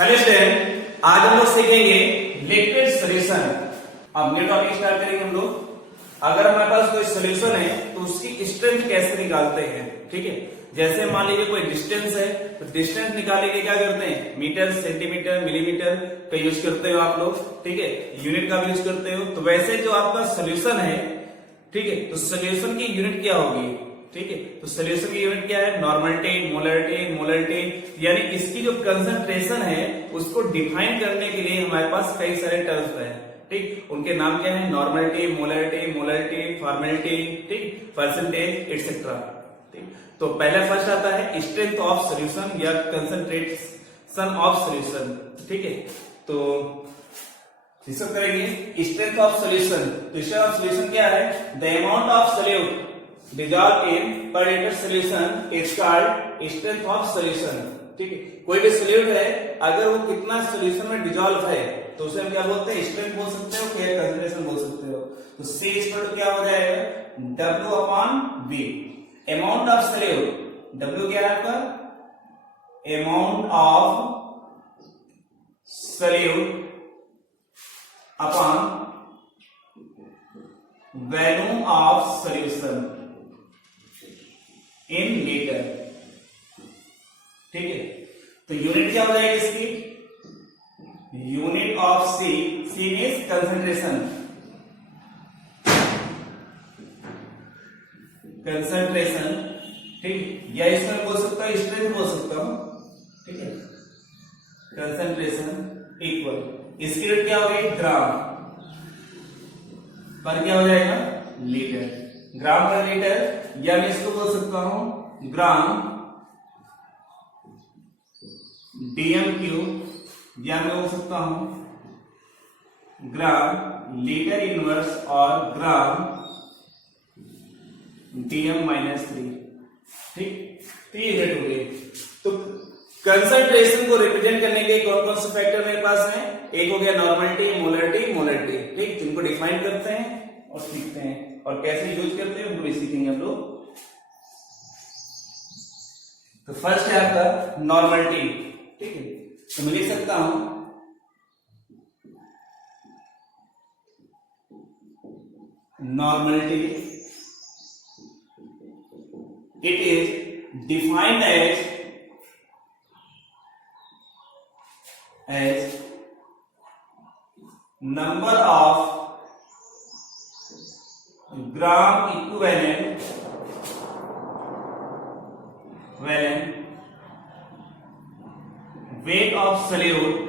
Hello student, आज हम लोग सीखेंगे लिक्विड सॉल्यूशन। अब न्यू टॉपिक स्टार्ट करेंगे हम लोग। अगर हमारे पास कोई सॉल्यूशन है तो उसकी स्ट्रेंथ कैसे निकालते हैं, ठीक है। जैसे मान लीजिए कोई डिस्टेंस है तो डिस्टेंस निकालने के क्या करते हैं, मीटर, सेंटीमीटर, मिलीमीटर का यूज करते हो आप लोग, ठीक है। यूनिट का भी यूज करते हो। तो वैसे जो आपका सॉल्यूशन है, ठीक है, तो सॉल्यूशन की यूनिट क्या होगी, ठीक है। तो सॉल्यूशन की यूनिट क्या है, नॉर्मलिटी, मोलरिटी, यानी इसकी जो कंसंट्रेशन है उसको डिफाइन करने के लिए हमारे पास कई सारे टर्म्स हैं, ठीक। उनके नाम क्या है, नॉर्मलिटी, मोलरिटी, फॉर्मेलिटी, ठीक, परसेंटेज एटसेट्रा, ठीक। तो पहला फर्स्ट आता है स्ट्रेंथ ऑफ सॉल्यूशन या कंसंट्रेशन ऑफ सॉल्यूशन, ठीक है। तो डिस्कस करेंगे स्ट्रेंथ ऑफ सॉल्यूशन। तो स्ट्रेंथ ऑफ सॉल्यूशन क्या है, the amount of solute dissolved in per liter solution is called strength of solution, ठीक है। कोई भी सोल्यूट है अगर वो कितना सॉल्यूशन में डिजॉल्व है तो उसे हम क्या बोलते हैं, स्ट्रेंथ बोल सकते हो, क्या कंसंट्रेशन बोल सकते हो। तो C इक्वल टू क्या हो जाएगा, W upon V। Amount of solute, W क्या है आपका, amount of solute upon value of solution in litre, ठीक है। तो यूनिट क्या हो जाएगी इसकी, unit of c means concentration, ठीक, या इसमें बोल सकता हूं स्ट्रेंथ बोल सकता हूं, ठीक है। कंसंट्रेशन इक्वल, इसकी यूनिट क्या हो गई, ग्राम पर क्या हो जाएगा, लीटर, ग्राम पर लीटर, या मैं इसको बोल सकता हूं ग्राम डीएम क्यूब, या मैं बोल सकता हूं ग्राम लीटर इनवर्स और ग्राम डीएम -3, ठीक। तो ये यूनिट हो गई। तो कंसंट्रेशन को रिप्रेजेंट करने के कौन कौन से फैक्टर मेरे पास है, एक हो गया नॉर्मलिटी, मोलरिटी, ठीक, जिनको डिफाइन करते हैं और सीखते हैं और कैसे यूज करते हैं उनको भी सीखेंगे हम लोग। तो फर्स्ट है आपका नॉर्मलिटी, ठीक है। तो मैं लिख सकता हूं normality, it is defined as number of gram equivalent weight of solute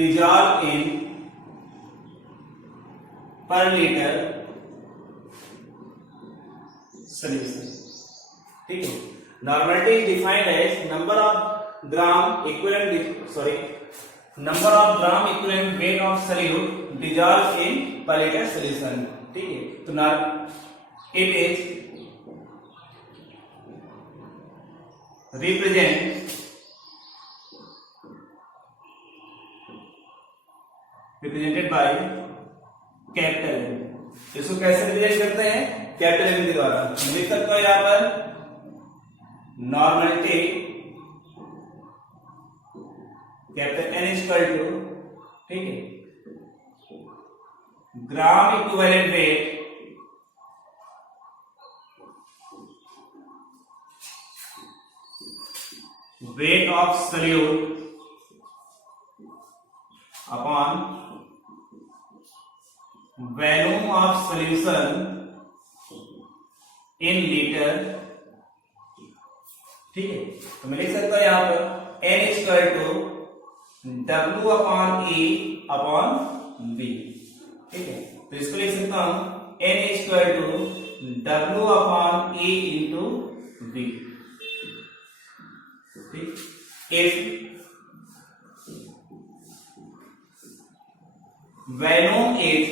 dissolved in per liter solution, ठीक है। Normality is defined as number of gram equivalent weight of solute dissolved in per liter solution, ठीक है। तो it is represented by capital M। इसको कैसे represent करते हैं, capital M के द्वारा। लिख सकता हूं यहां पर normality capital N equal to, ठीक है, gram equivalent weight of solute upon value of solution in litre, ठीक है। तो मैं लिख सकता हूं यहां पर N equal to W upon E upon V, ठीक है। तो इसको लिख सकता हूं N equal to W upon E into V, ठीक। If value is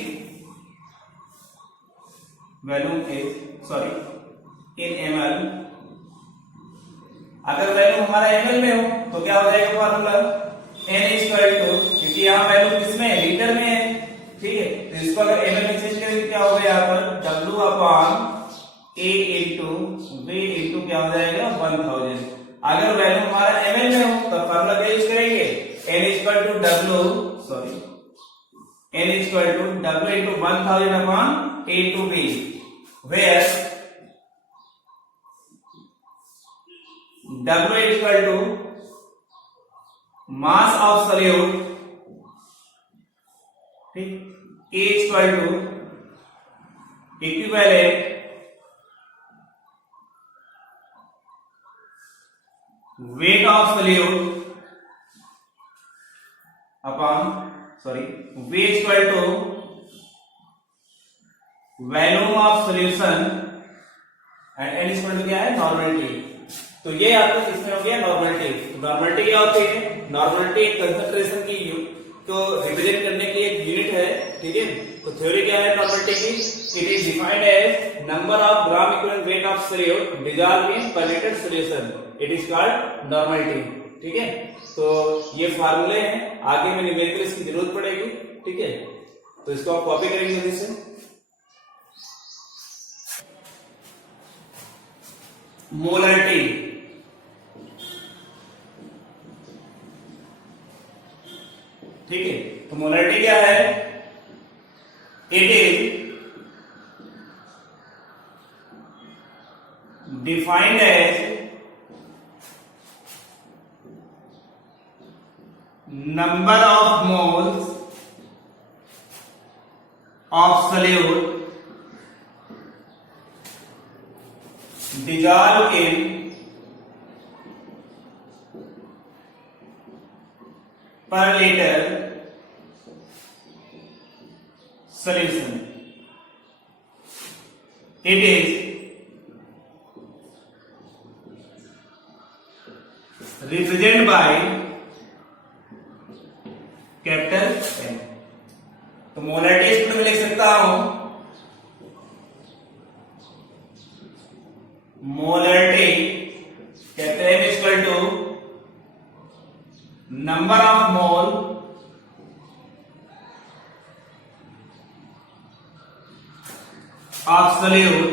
in ml, अगर वैल्यू हमारा ml में हो तो क्या हो जाएगा फॉर्मूला, N इक्वल टू, क्योंकि यहाँ वैल्यू किसमें है, लीटर में है, ठीक है। तो इसको अगर ml में चेंज करें क्या होगा, यहाँ पर W upon A into V sorry n is equal to w into 1000 upon a to b, where w is equal to mass of solute, ठीक, a is equal to equivalent weight of solute upon v is equal to volume of solution and n is equal to क्या है, normality. तो ये आपको किसमें हो गया, normality. Normality क्या होती है, नॉर्मलिटी कंसंट्रेशन की को रिप्रेजेंट करने की एक यूनिट है, ठीक है। तो थ्योरी क्या है नॉर्मलिटी की, it is defined as number of gram equivalent weight of solute dissolved in per litre solution, it is called normality, ठीक है। तो ये फार्मूले हैं, आगे में न्यूमेरिकल इसकी जरूरत पड़ेगी, ठीक है। तो इसको आप कॉपी करेंगे जल्दी से। मोलरिटी, ठीक है। तो मोलरिटी क्या है, it is defined as number of moles of solute dissolved in per liter solution. It is represented by capital M. तो मोलरिटी इसमें मैं लिख सकता हूं, molarity capital M equal to number of mole of solute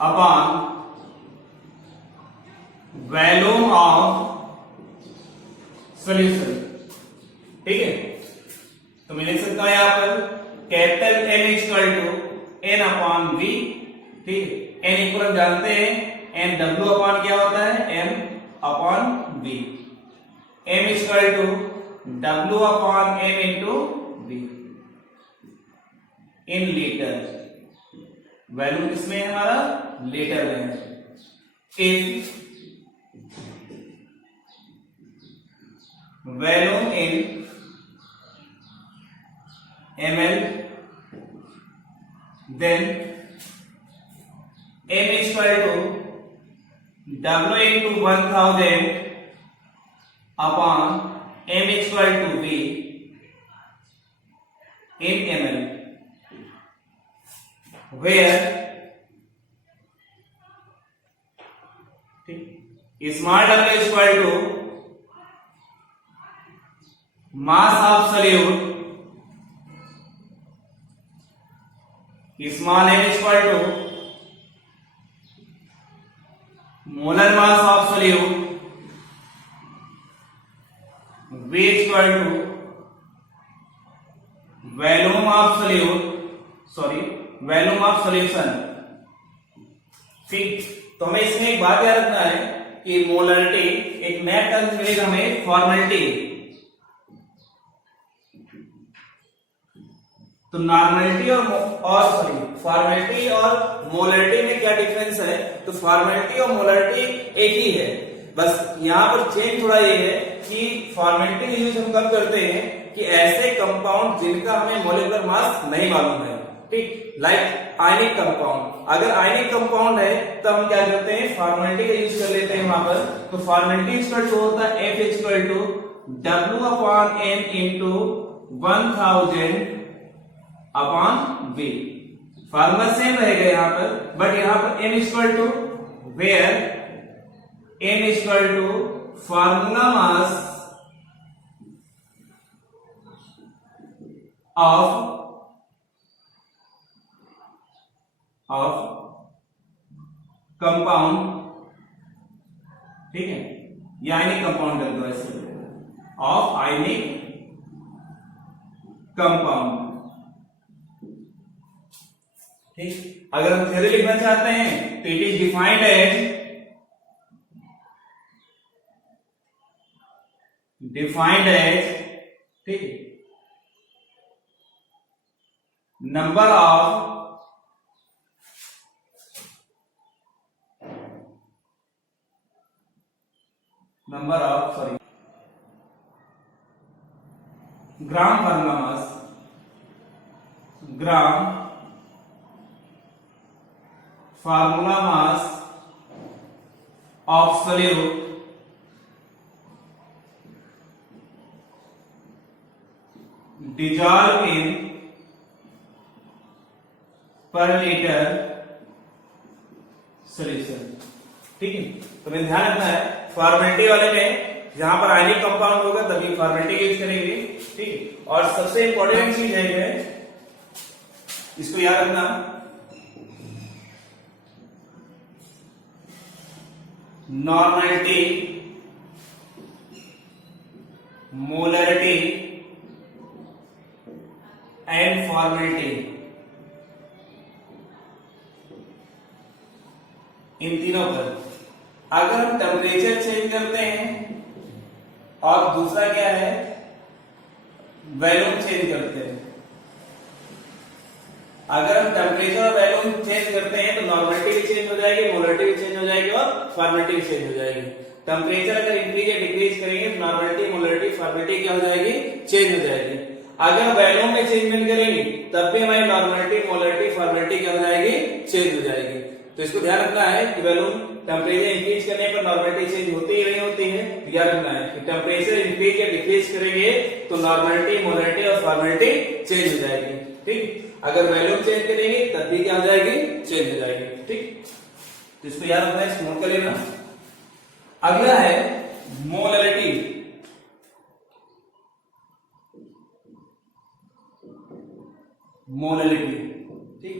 upon volume of solution, ठीक है। तो मैं लिख सकता हूं यहां पर capital M equal to N upon V, ठीक है। एन इक्वल हम जानते हैं एन डब्ल्यू अपॉन क्या होता है, M upon V. M equal to W upon M into V in litre. Value किसमें है हमारा, लीटर में है। If value in ml, then m is equal to w into 1000 upon m is equal to v in ml, where small w is equal to mass of solute, small m is equal to molar mass of solute, v is equal to volume of solute, volume of solution, ठीक। तो हमें इसमें एक बात याद रखना है कि मोलरिटी एक नया टर्म मिलेगा हमें, फॉर्मेलिटी। तो नॉर्मलिटी और फॉर्मेलिटी और मोलरिटी में क्या डिफरेंस है, तो फॉर्मेलिटी और मोलरिटी एक ही है, बस यहाँ पर चेंज थोड़ा ये है कि फॉर्मेलिटी यूज हम कब करते हैं कि ऐसे कंपाउंड जिनका हमें मॉलिक्यूलर मास नहीं मालूम है, ठीक, लाइक आयनिक कंपाउंड। अगर आयनिक कंपाउंड है तो हम क्या करते हैं, फॉर्मेलिटी का यूज कर लेते हैं वहां पर। तो फॉर्मेलिटी इक्वल टू होता है F equal to W upon N into 1000 upon V। Formula same रहेगा यहाँ पर, बट यहाँ पर M equal to where M equal to formula mass of compound, ठीक है, यानी कंपाउंड कर दो ऐसे, ऑफ आयनिक कंपाउंड। ठीक, अगर हम थ्योरी लिखना चाहते हैं तो इट इज डिफाइंड एज ठीक, number of gram formula mass of solute dissolved in per liter solution। ठीक है, तो मैं ध्यान रखना है फॉर्मेलिटी वाले में जहां पर आयनिक कंपाउंड होगा तभी फॉर्मेलिटी यूज करेंगे। ठीक है, और सबसे इंपॉर्टेंट चीज है इसको याद रखना, नॉर्मलिटी, मोलरिटी एंड फॉर्मेलिटी, इन तीनों पर अगर हम टेम्परेचर चेंज करते हैं और दूसरा क्या है वैल्यूम चेंज करते हैं, अगर हम टेम्परेचर और वैल्यूम चेंज करते हैं तो नॉर्मलिटी भी चेंज हो जाएगी, मोलरिटी भी चेंज हो जाएगी और फॉर्मेलिटी भी चेंज हो जाएगी। टेम्परेचर अगर इंक्रीज या डिक्रीज करेंगे तो नॉर्मलिटी, मोलरिटी, फॉर्मेलिटी क्या हो जाएगी, चेंज हो जाएगी। अगर वैल्यूम में चेंजमेंट करेंगे तब भी हमारी नॉर्मलिटी, मोलरिटी, फॉर्मेलिटी क्या हो जाएगी, चेंज हो जाएगी। तो इसको ध्यान रखना है कि वैल्यूम टेम्परेचर इंक्रीज करने पर नॉर्मलिटी चेंज होती ही नहीं होती है। ध्यान रखना है कि टेम्परेचर इंक्रीज या डिक्रीज करेंगे तो नॉर्मलिटी, मोलरिटी और फॉर्मेलिटी चेंज हो जाएगी। ठीक, अगर वैल्यूम चेंज करेंगे तब भी क्या हो जाएगी, चेंज हो जाएगी। ठीक, तो इसको याद रखना है, इसको नोट कर लेना। अगला है मोलरिटी। मोलरिटी ठीक,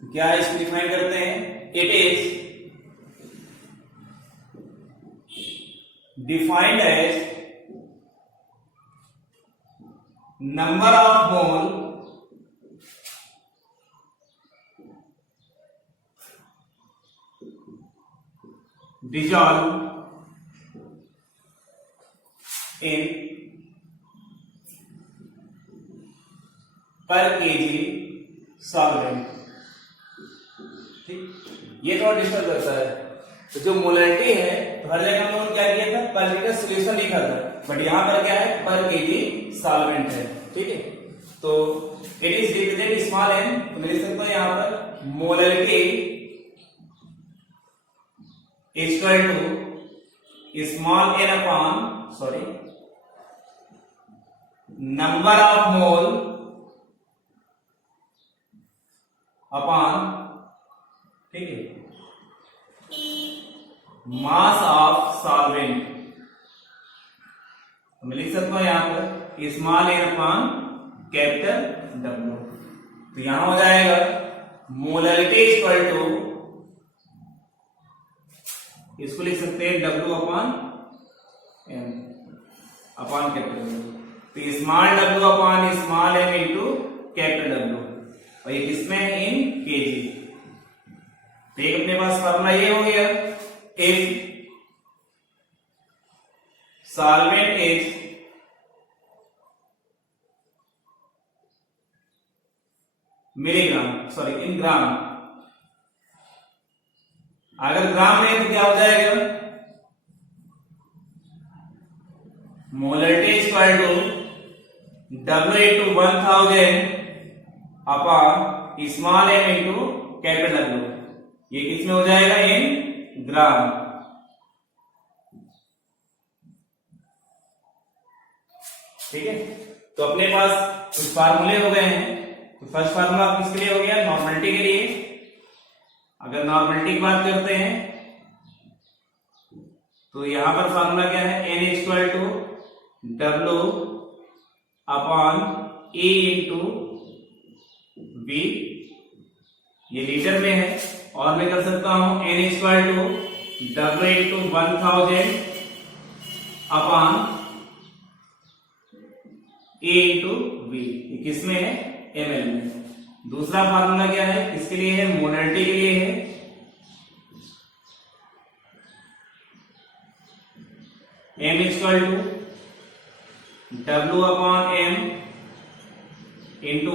तो क्या इसको डिफाइन करते हैं, it is defined as number of mole dissolved in per kg solvent। ठीक, ये थोड़ा डिस्टर्ब करता है। तो जो मोलरिटी है तो हर जगह हम लोगों ने क्या किया था, पर लीटर सोल्यूशन लिखा था, बट यहां पर क्या है, पर केजी सॉल्वेंट है। ठीक है, तो it is represent small N, तो मैं लिख सकता हूं यहां पर molarity equal to small N upon number of mole upon, ठीक है, मास ऑफ सॉल्वेंट। तो मैं लिख सकता हूं यहां पर small N upon capital W. तो यहां हो जाएगा मोलरिटी इक्वल टू, इसको लिख सकते हैं W upon M upon capital W. तो small W upon small M into capital W, और ये किसमें है, इन केजी। तो एक अपने पास फॉर्मूला ये हो गया, if solvent is milligram, in gram, अगर ग्राम में तो क्या हो जाएगा, molarity equal to W into 1000 upon small M into capital W. ये किसमें हो जाएगा, इन ग्राम। ठीक है, तो अपने पास कुछ फार्मूले हो गए हैं। तो फर्स्ट फार्मूला किसके लिए हो गया, नॉर्मलिटी के लिए। अगर नॉर्मलिटी की बात करते हैं तो यहां पर फार्मूला क्या है, N equal to W upon A into B, ये लीटर में है। और मैं कर सकता हूं N equal to W into 1000 upon A into V, किसमें है, ml में। दूसरा फार्मूला क्या है, किसके लिए है, मोलरिटी के लिए है। m equal to W upon m into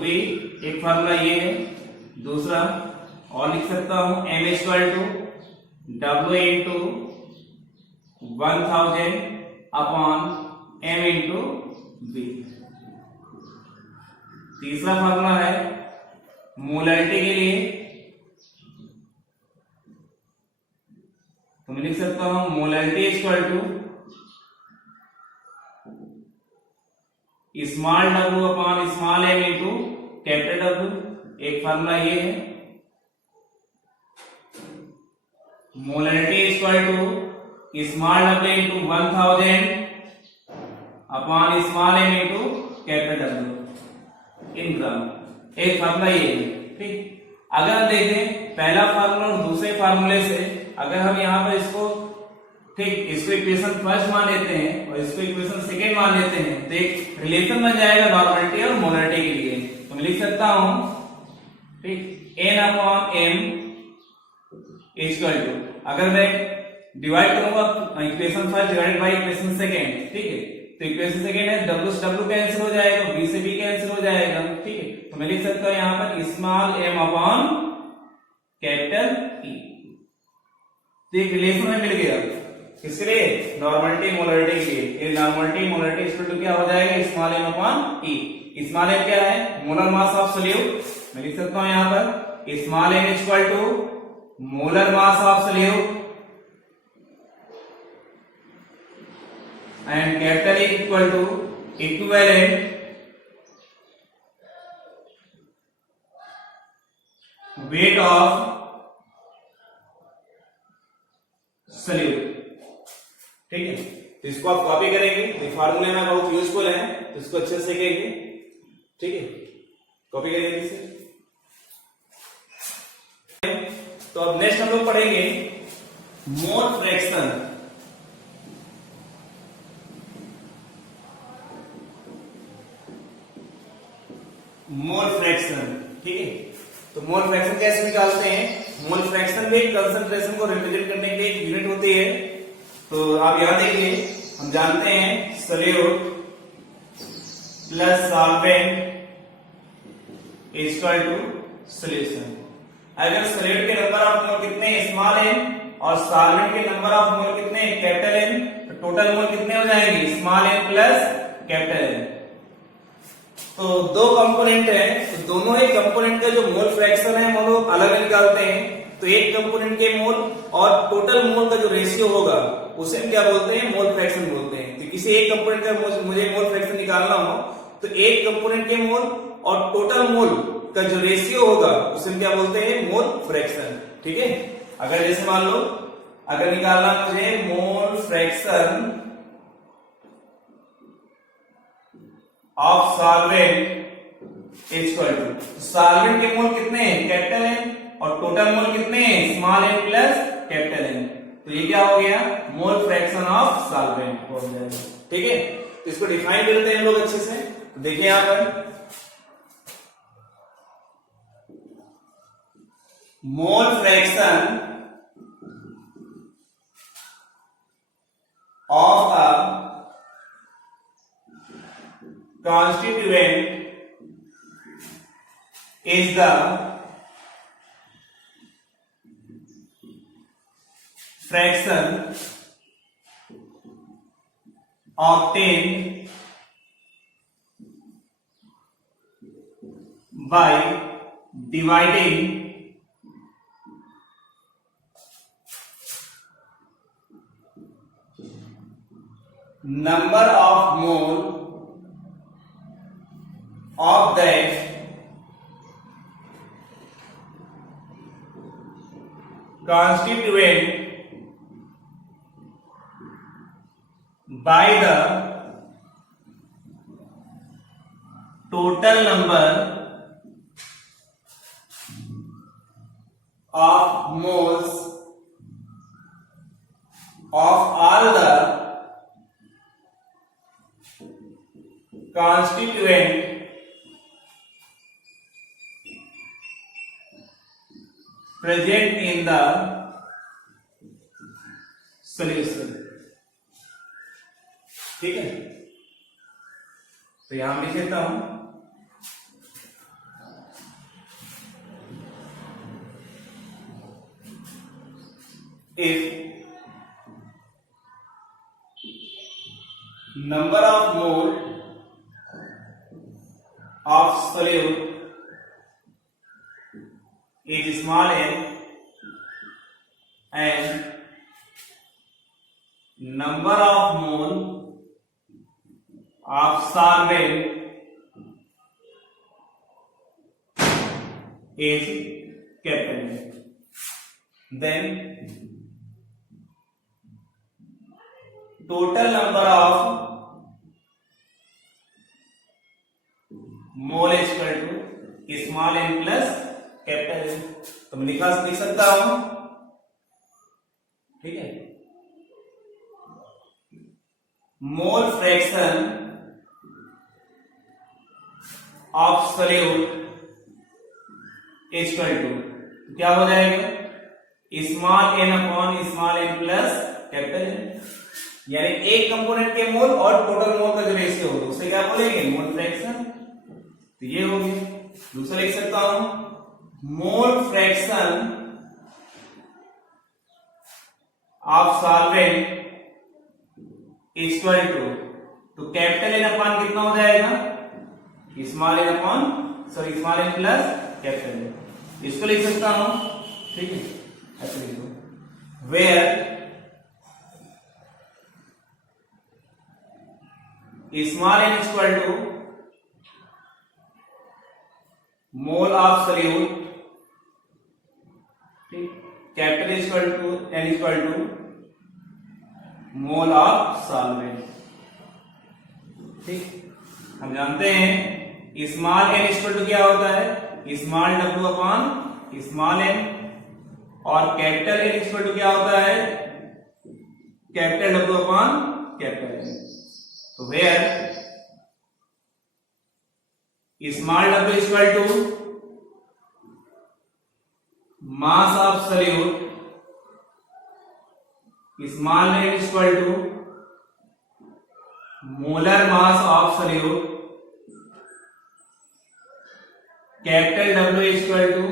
V, एक फार्मूला ये है। दूसरा और लिख सकता हूं m equal to W into 1000 upon m into V। तीसरा फार्मूला है मोलरिटी के लिए, तो मैं लिख सकता हूं molarity equal to small w upon small m into capital W। एक फार्मूला ये है। Molarity equal to small w into 1000 upon small m into capital W इन ग्राम। एक फार्मूला ये है, ठीक। अगर हम देखें पहला फार्मूला और दूसरे फार्मूले से, अगर हम यहाँ पर इसको, ठीक, इसको इक्वेशन फर्स्ट मान लेते हैं और इसको इक्वेशन सेकेंड मान लेते हैं, तो एक रिलेशन बन जाएगा नॉर्मलिटी और मोलरिटी के लिए। तो मैं लिख सकता हूं, ठीक, n upon m equal to, अगर मैं डिवाइड करूंगा equation first divided by equation second, ठीक है, तो इक्वेशन सेकेंड है W से W कैंसिल हो जाएगा, B से B कैंसिल हो जाएगा, ठीक है। तो मैं लिख सकता हूं यहां पर small m upon capital E। तो एक रिलेशन में मिल गया, किसके लिए, नॉर्मलिटी मोलरिटी के लिए। ये नॉर्मलिटी मोलरिटी इक्वल टू क्या हो जाएगा, small m upon E। Small m क्या है, मोलर मास ऑफ सोल्यूट। मैं लिख सकता हूं यहां पर small m equal to molar mass of solute and capital E equal to equivalent weight of solute, ठीक है। तो इसको आप कॉपी करेंगे, ये फार्मूले में बहुत यूजफुल है, तो इसको अच्छे से सीखेंगे, ठीक है। कॉपी करेंगे इसे। तो अब नेक्स्ट हम लोग पढ़ेंगे मोल फ्रैक्शन। मोल फ्रैक्शन, ठीक है। तो मोल फ्रैक्शन कैसे निकालते हैं, मोल फ्रैक्शन में कंसंट्रेशन को रिप्रेजेंट करने के लिए एक यूनिट होती है। तो आप यहां देखिए, हम जानते हैं solute plus solvent equal to solution. अगर सोल्यूट के नंबर ऑफ मोल कितने, स्मॉल m, और सॉल्वेंट के नंबर ऑफ मोल कितने, कैपिटल M, तो टोटल मोल कितने हो जाएंगे, small m plus capital M। तो दो कंपोनेंट है, तो दोनों ही कंपोनेंट का जो मोल फ्रैक्शन है वो लोग अलग निकालते हैं। तो एक कंपोनेंट के मोल और टोटल मोल का जो रेशियो होगा उसे हम क्या बोलते हैं, मोल फ्रैक्शन बोलते हैं। तो किसी एक कंपोनेंट का मुझे मोल फ्रैक्शन निकालना हो, तो एक कंपोनेंट के मोल और टोटल मोल का जो रेशियो होगा उसे हम क्या बोलते हैं, मोल फ्रैक्शन, ठीक है। अगर जैसे मान लो, अगर निकालना मुझे mole fraction of solvent equal to, solvent के मोल कितने हैं, कैपिटल M, और टोटल मोल कितने हैं, small m plus capital M। तो ये क्या हो गया, मोल फ्रैक्शन ऑफ सॉल्वेंट हो जाएगा, ठीक है। तो इसको डिफाइन करते हैं हम लोग अच्छे से। तो देखिए यहां पर मोल fraction of a constituent is the fraction obtained by dividing number of mole of that constituent by the total number of moles of all the constituent present in the solution। ठीक है, तो यहां लिख देता हूं if number of mole of solute is small n and number of mole of solvent is capital N, then total number of mole is equal to small n plus capital N। तो मैं लिख सकता हूं, ठीक है, mole fraction of solute is equal to क्या हो जाएगा, small n upon small n plus capital N, यानी एक कंपोनेंट के मोल और टोटल मोल का जो रेशियो हो उसे क्या बोलेंगे, मोल फ्रैक्शन। तो ये हो गया। दूसरा लिख सकता हूं mole fraction of solvent equal to, तो कैपिटल एन अपॉन कितना हो जाएगा, small N upon small N plus capital N, इसको लिख सकता हूं, ठीक है, ऐसे लिखो where small N equal to mole of solute, capital equal to N equal to mole of solvent. ठीक, हम जानते हैं स्मॉल एन इक्वल टू क्या होता है, small W upon small N, और कैपिटल एन इक्वल टू क्या होता है, capital W upon capital N. तो where small W equal to mass of solute, small N equal to molar mass of solute, capital W equal to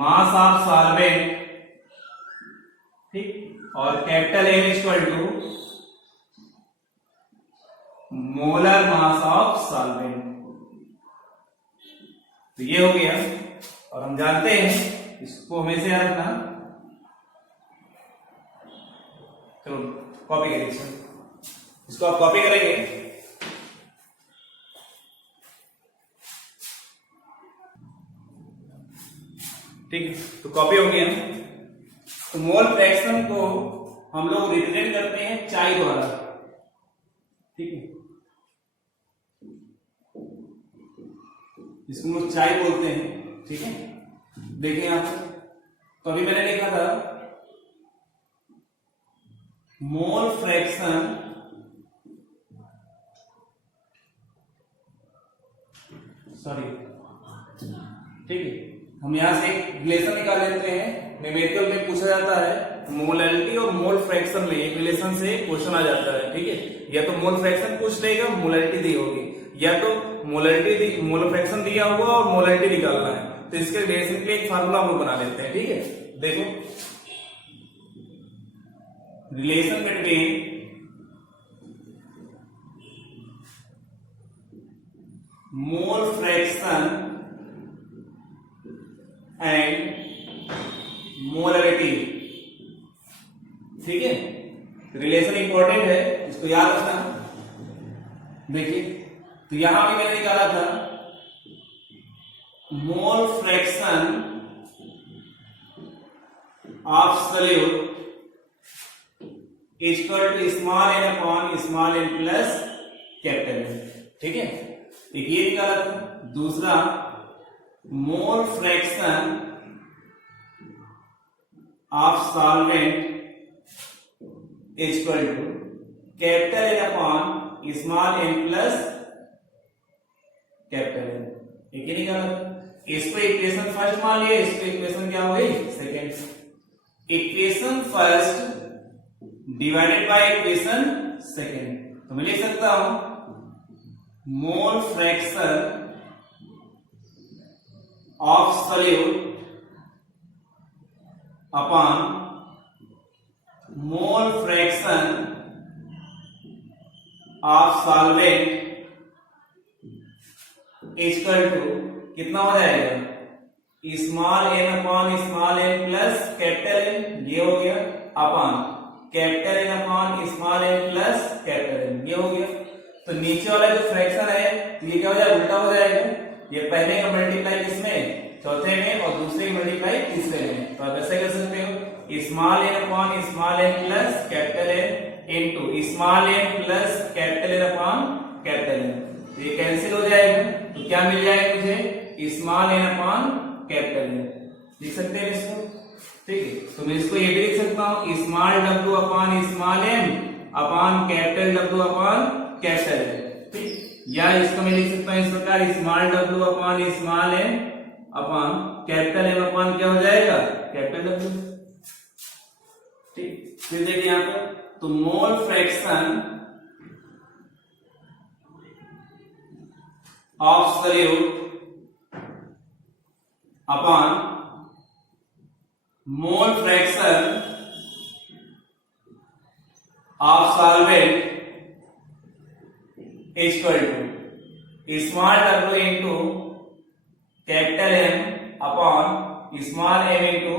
mass of solvent, ठीक, और capital N equal to molar mass of solvent. तो ये हो गया, और हम जानते हैं इसको हमेशा याद रखना। चलो कॉपी करिए, इसको आप कॉपी करेंगे, ठीक है, तो कॉपी हो गया। तो मोल फ्रैक्शन को हम लोग रिप्रेजेंट करते हैं चाई द्वारा, ठीक है, इसको लोग चाई बोलते हैं, ठीक है। देखिए आप, तो अभी मैंने लिखा था मोल फ्रैक्शन ठीक है, हम यहां से एक रिलेशन निकाल लेते हैं। न्यूमेरिकल में पूछा जाता है मोलैलिटी और मोल फ्रैक्शन में एक रिलेशन से क्वेश्चन आ जाता है, ठीक है। या तो मोल फ्रैक्शन पूछ लेगा, मोलैलिटी दी होगी, या तो मोलैलिटी मोल फ्रैक्शन दिया होगा और मोलैलिटी निकालना है। तो इसके रिलेशन के लिए एक फार्मूला हम लोग बना लेते हैं, ठीक है। देखो, relation between mole fraction and molality, ठीक है। रिलेशन इंपॉर्टेंट है, इसको याद रखना। देखिए, तो यहां भी मैंने निकाला था mole fraction of solute equal to small N upon small N plus capital N, ठीक है। एक ये निकाला था। दूसरा mole fraction of solvent is equal to capital N upon small N plus capital N. ठीक है, निकाला। इसको इक्वेशन फर्स्ट मान लिया, इसको इक्वेशन क्या हो गई second. Equation first divided by equation second, तो मैं लिख सकता हूं mole fraction of solute upon mole fraction of solvent equal to कितना हो जाएगा small N upon small N plus capital N, ये हो गया, upon capital N upon small N plus capital N, ये हो गया। तो नीचे वाला जो फ्रैक्शन है ये क्या हो जाएगा, उल्टा हो जाएगा। ये पहले का मल्टीप्लाई किसमें, चौथे में, और दूसरे मल्टीप्लाई तीसरे में। तो आप ऐसे कर सकते हो small N upon small N plus capital N into small N plus capital N upon capital N. तो ये कैंसिल हो जाएगा, तो क्या मिल जाएगा मुझे small N upon capital N. लिख सकते हैं इसको, ठीक है। तो मैं इसको ये भी लिख सकता हूं small W upon small N upon capital W upon capital N, ठीक। या इसको मैं लिख सकता हूं इस प्रकार small W upon small N upon capital M upon क्या हो जाएगा कैपिटल डब्ल्यू, ठीक। फिर देखिए यहां पर, तो mole fraction of solute upon mole fraction of solvent equal to small W into capital M upon small M into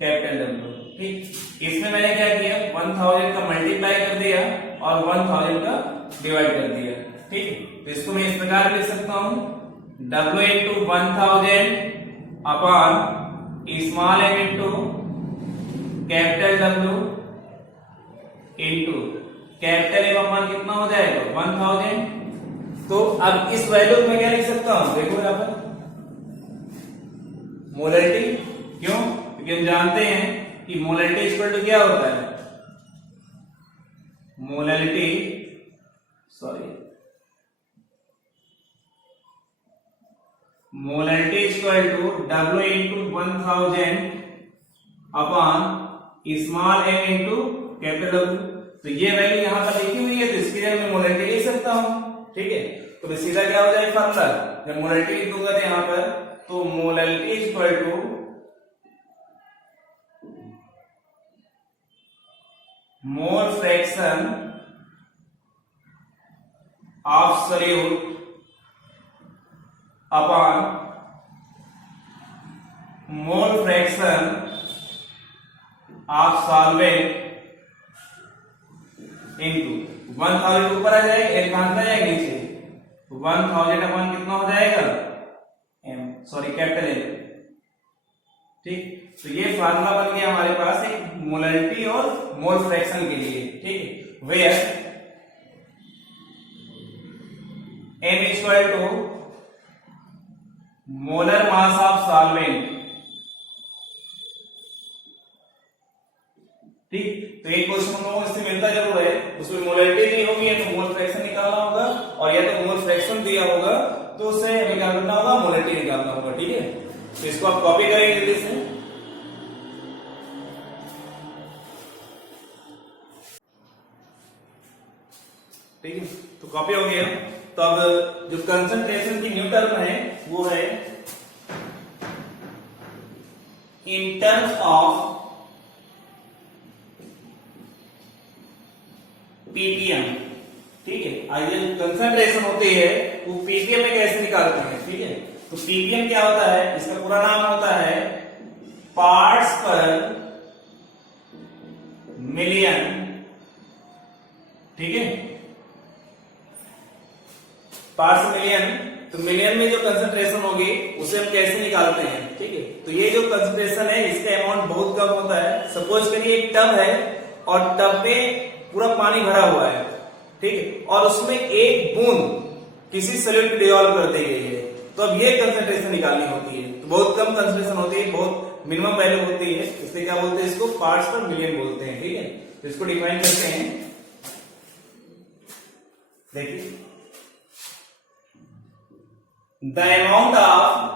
capital W, ठीक। इसमें मैंने क्या किया 1000 का मल्टीप्लाई कर दिया और 1000 का डिवाइड कर दिया, ठीक। तो इसको मैं इस प्रकार लिख सकता हूं W into 1000 upon small M into capital W into capital M upon कितना हो जाएगा 1000। तो अब इस वैल्यू में क्या लिख सकता हूं, देखो यहां पर मोलरिटी, क्यों, क्योंकि हम जानते हैं कि मोलरिटी इक्वल टू क्या होता है, molarity equal to W into 1000 upon small M into capital W. तो ये वैल्यू यहां पर लिखी हुई है, तो इसकी जगह मैं मोलरिटी लिख सकता हूं, ठीक है। तो सीधा क्या हो जाएगा फॉर्मूला, जब मोलरिटी लिख दूंगा तो यहां पर, तो molarity equal to mole fraction of solute upon mole fraction of solvent into 1000 ऊपर आ जाएगा, एक कहां आ जाएगा नीचे, 1000 अपॉन कितना हो जाएगा कैपिटल एम, ठीक। तो ये फार्मूला बन गया हमारे पास एक मोलरिटी और मोल फ्रैक्शन के लिए, ठीक। Where m equal to molar mass of solvent, ठीक। तो एक क्वेश्चन हम लोगों को इससे मिलता जरूर है, उसमें मोलरिटी दी होगी या तो मोल फ्रैक्शन निकालना होगा, और या तो मोल फ्रैक्शन दिया होगा तो उससे हमें क्या करना होगा, मोलरिटी निकालना होगा, ठीक है। तो इसको आप कॉपी करेंगे जल्दी से, ठीक है। तो कॉपी हो गया। तो अब जो कंसंट्रेशन की न्यू टर्म है वो है इन टर्म्स ऑफ पीपीएम, ठीक है। आइए कंसंट्रेशन होती है वो पीपीएम में कैसे निकालते हैं, ठीक है। तो पीपीएम क्या होता है, इसका पूरा नाम होता है पार्ट्स पर मिलियन, ठीक है, पार्ट्स मिलियन। तो मिलियन में जो कंसंट्रेशन होगी उसे हम कैसे निकालते हैं, ठीक है। तो ये जो कंसंट्रेशन है इसका अमाउंट बहुत कम होता है। सपोज करिए एक टब है और टब में पूरा पानी भरा हुआ है, ठीक है, और उसमें एक बूंद किसी सॉल्यूट में डिसॉल्व कर दी गई है, तो अब ये कंसंट्रेशन निकालनी होती है। तो बहुत कम कंसंट्रेशन होती है, बहुत मिनिमम वैल्यू होती है, इसलिए क्या बोलते हैं, इसको पार्ट्स पर मिलियन बोलते हैं, ठीक है। तो इसको डिफाइन करते हैं। देखिए, the amount of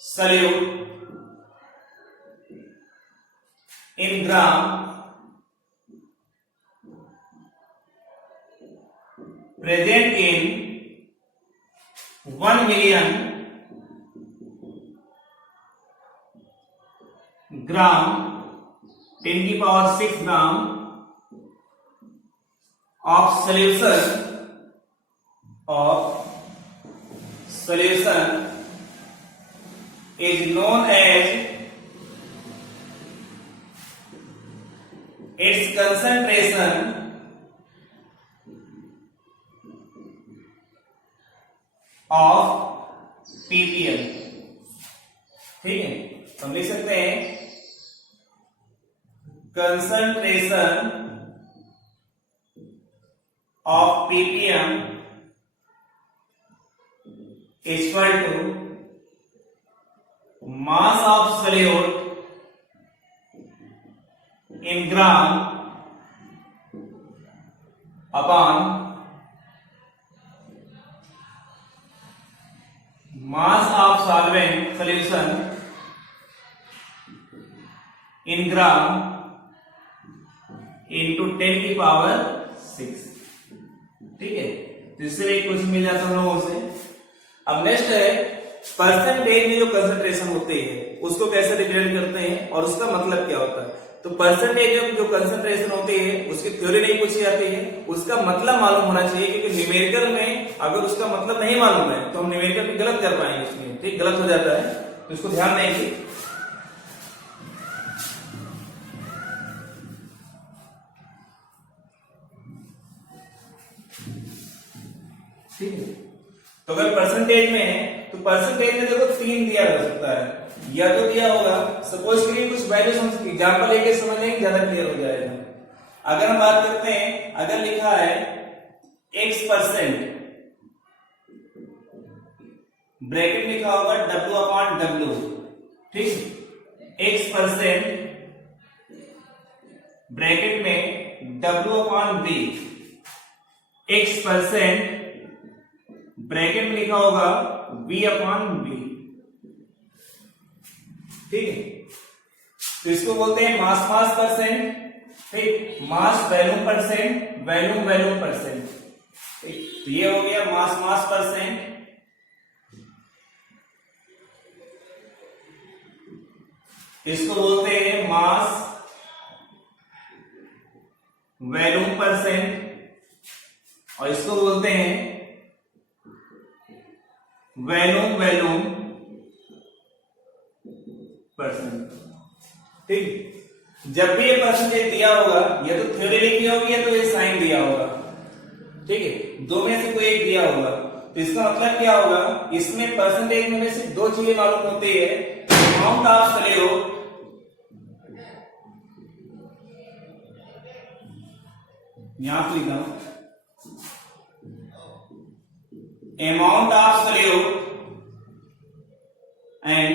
solute in gram present in 1 million gram 10 की power 6 gram of solution is known as its concentration of ppm। ठीक है, हम लिख सकते हैं concentration of ppm is equal to mass of solute in gram upon mass of solvent solution in gram into 10 की power 6। ठीक है, तो इससे एक क्वेश्चन मिल जाता है हम लोगों से। अब नेक्स्ट है परसेंटेज में जो कंसंट्रेशन होती है उसको कैसे रिप्रेजेंट करते हैं और उसका मतलब क्या होता है। तो परसेंटेज में जो कंसंट्रेशन होती है उसकी थ्योरी नहीं पूछी जाती है, उसका मतलब मालूम होना चाहिए, क्योंकि न्यूमेरिकल में अगर उसका मतलब नहीं मालूम है तो हम न्यूमेरिकल में गलत कर पाएंगे, इसमें ठीक गलत हो जाता है, तो इसको ध्यान देंगे। ठीक है, तो अगर परसेंटेज में है तो परसेंटेज में देखो 3 दिया जा सकता है, या तो दिया होगा सपोज करिए कुछ वैल्यूज हम एग्जांपल लेके समझ लेंगे, ज्यादा क्लियर हो जाएगा। अगर हम बात करते हैं, अगर लिखा है x%, ब्रैकेट लिखा होगा W/W, ठीक, x% ब्रैकेट में W/V, x% ब्रैकेट में लिखा होगा V/V, ठीक है, तो इसको बोलते हैं मास परसेंट, ठीक, मास वैल्यूम परसेंट, वैल्यूम परसेंट, ठीक, तो ये हो गया मास परसेंट, इसको बोलते हैं मास वैल्यूम परसेंट, और इसको बोलते हैं वैल्यूम परसेंट। ठीक, जब भी ये परसेंटेज दिया होगा या तो थ्योरी लिखी होगी या तो ये साइन दिया होगा, ठीक है, दो में से कोई एक दिया होगा, तो इसका मतलब क्या होगा, इसमें परसेंटेज में सिर्फ 2 चीजें मालूम होती है, अमाउंट ऑफ सॉल्यूट यहां पे लिखा हूं, amount of solute and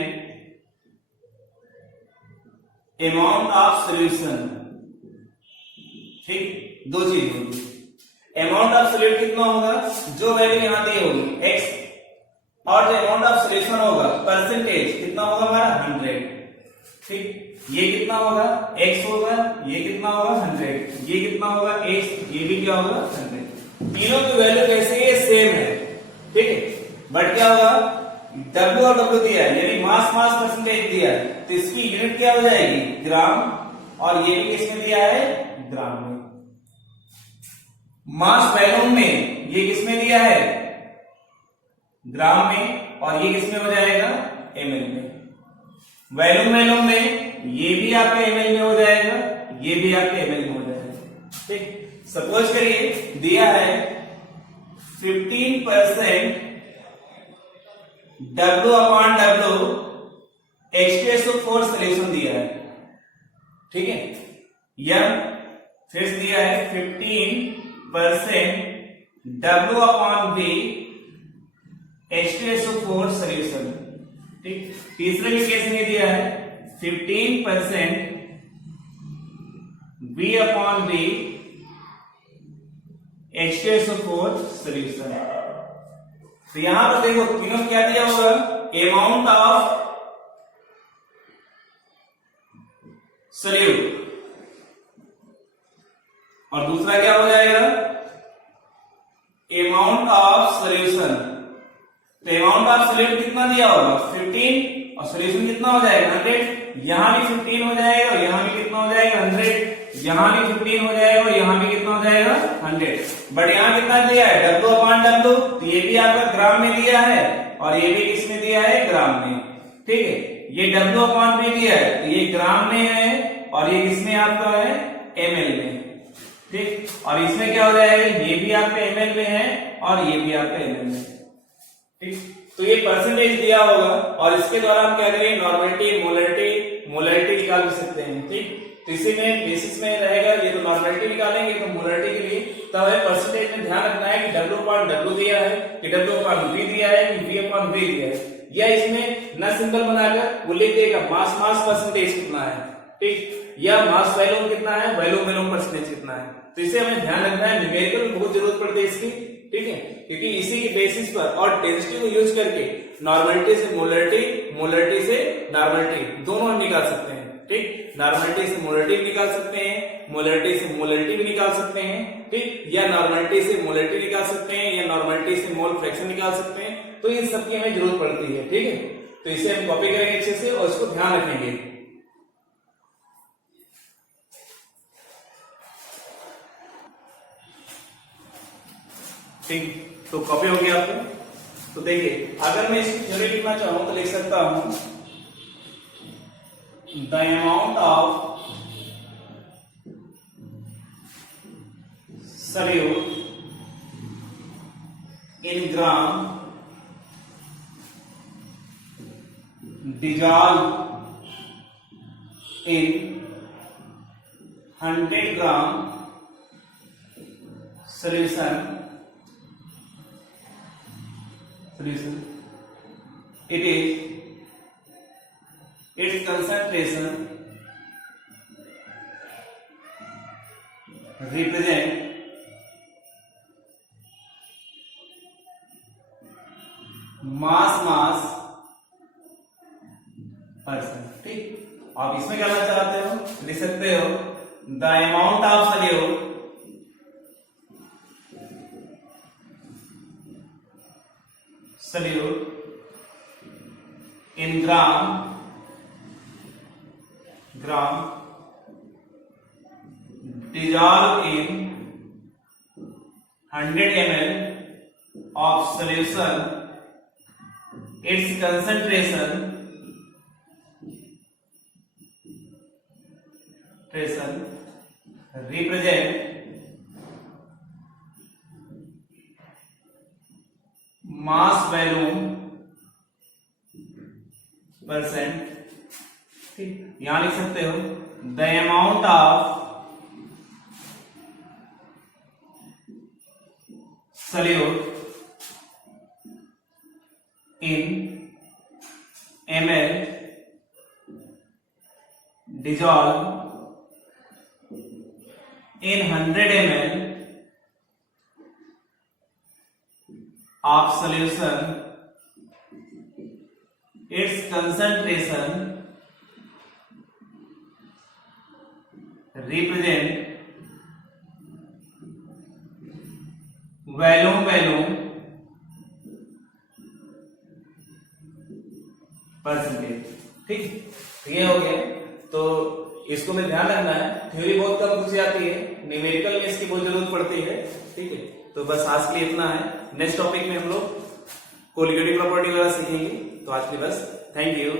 amount of solution, ठीक, 2 चीज होगी। अमाउंट ऑफ सोल्यूट कितना होगा, जो वैल्यू यहां दी होगी x, और जो अमाउंट ऑफ सोल्यूशन होगा परसेंटेज कितना होगा हमारा 100, ठीक, ये कितना होगा x होगा, ये कितना होगा 100, ये कितना होगा x, ये भी क्या होगा 100। तीनों की वैल्यू कैसे है, सेम है, ठीक है, बट क्या होगा W और W दिया है, यानी मास परसेंटेज दिया है, तो इसकी यूनिट क्या हो जाएगी ग्राम, और ये भी किसमें दिया है ग्राम में। मास वैल्यूम में ये किसमें दिया है ग्राम में, और ये किसमें हो जाएगा ml में। वैल्यूम में ये भी आपका ml में हो जाएगा, ये भी आपके ml में हो जाएगा, ठीक। सपोज करिए दिया है 15% W/W H2SO4 सोल्यूशन दिया है, ठीक है, या फिर दिया है 15% W/V H2SO4 सोल्यूशन, ठीक। तीसरे में केस में दिया है 15% V upon V H2SO4 solution. तो यहां पर देखो तीनों क्या दिया होगा, अमाउंट ऑफ सोल्यूट, और दूसरा क्या हो जाएगा, अमाउंट ऑफ सोल्यूशन। तो अमाउंट ऑफ सोल्यूट कितना दिया होगा 15, और सोल्यूशन कितना हो जाएगा 100। यहां भी 15 हो जाएगा और यहां भी कितना हो जाएगा 100, यहां भी 15 हो जाएगा और यहां भी कितना हो जाएगा 100। बट यहां कितना दिया है W/W, तो ये भी आपका ग्राम में दिया है और ये भी किसमें दिया है, ग्राम में। ठीक है, ये W/V दिया है तो ये ग्राम में है और ये किसमें आपका है, ml में। ठीक, और इसमें क्या हो जाएगा, ये भी आपका ml में है और ये भी आपका ml में। ठीक, तो ये परसेंटेज दिया होगा और इसके द्वारा हम क्या करेंगे, नॉर्मलिटी, मोलरिटी निकाल भी सकते हैं। ठीक, तो इसी में बेसिस में रहेगा, ये तो नॉर्मलिटी निकालेंगे तो मोलरिटी के लिए तो हमें परसेंटेज में ध्यान रखना है कि W/W दिया है, कि W/V दिया है, कि V/V दिया है, या इसमें न सिंबल बनाकर वो लिख देगा मास परसेंटेज कितना है। ठीक, या मास वॉल्यूम कितना है, वॉल्यूम परसेंटेज कितना है। तो इसे हमें ध्यान रखना है, न्यूमेरिकल में बहुत जरूरत पड़ती है इसकी। ठीक है, क्योंकि इसी के बेसिस पर और डेंसिटी को यूज करके नॉर्मलिटी से मोलरिटी से नॉर्मलिटी दोनों हम निकाल सकते हैं। ठीक, नॉर्मलिटी से मोलरिटी भी निकाल सकते हैं, मोलरिटी से मोलरिटी भी निकाल सकते हैं। ठीक, या नॉर्मलिटी से मोलरिटी निकाल सकते हैं, या नॉर्मलिटी से मोल फ्रैक्शन निकाल सकते हैं। तो इन सब की हमें जरूरत पड़ती है। ठीक है, तो इसे हम कॉपी करेंगे अच्छे से और इसको ध्यान रखेंगे। ठीक, तो कॉपी हो गया आपको। तो देखिए, अगर मैं इसकी थ्योरी लिखना चाहूं तो लिख सकता हूं the amount of solute in gram dissolved in 100 gram solution it is its concentration represent mass percent. ठीक, आप इसमें क्या करना चाहते हो, लिख सकते हो the amount of solute in gram dissolved in 100 ml of solution, its concentration represent mass volume percent. ठीक, यहां लिख सकते हो the amount of solute in ml dissolved in 100 ml of solution, its concentration represent volume percentage. ठीक, ये हो गया। तो इसको में ध्यान रखना है, थ्योरी बहुत कम पूछी जाती है, न्यूमेरिकल में इसकी बहुत जरूरत पड़ती है। ठीक है, तो बस आज के लिए इतना है। नेक्स्ट टॉपिक में हम लोग कोलिगेटिव प्रॉपर्टी वगैरह सीखेंगे। तो आज के बस, थैंक यू।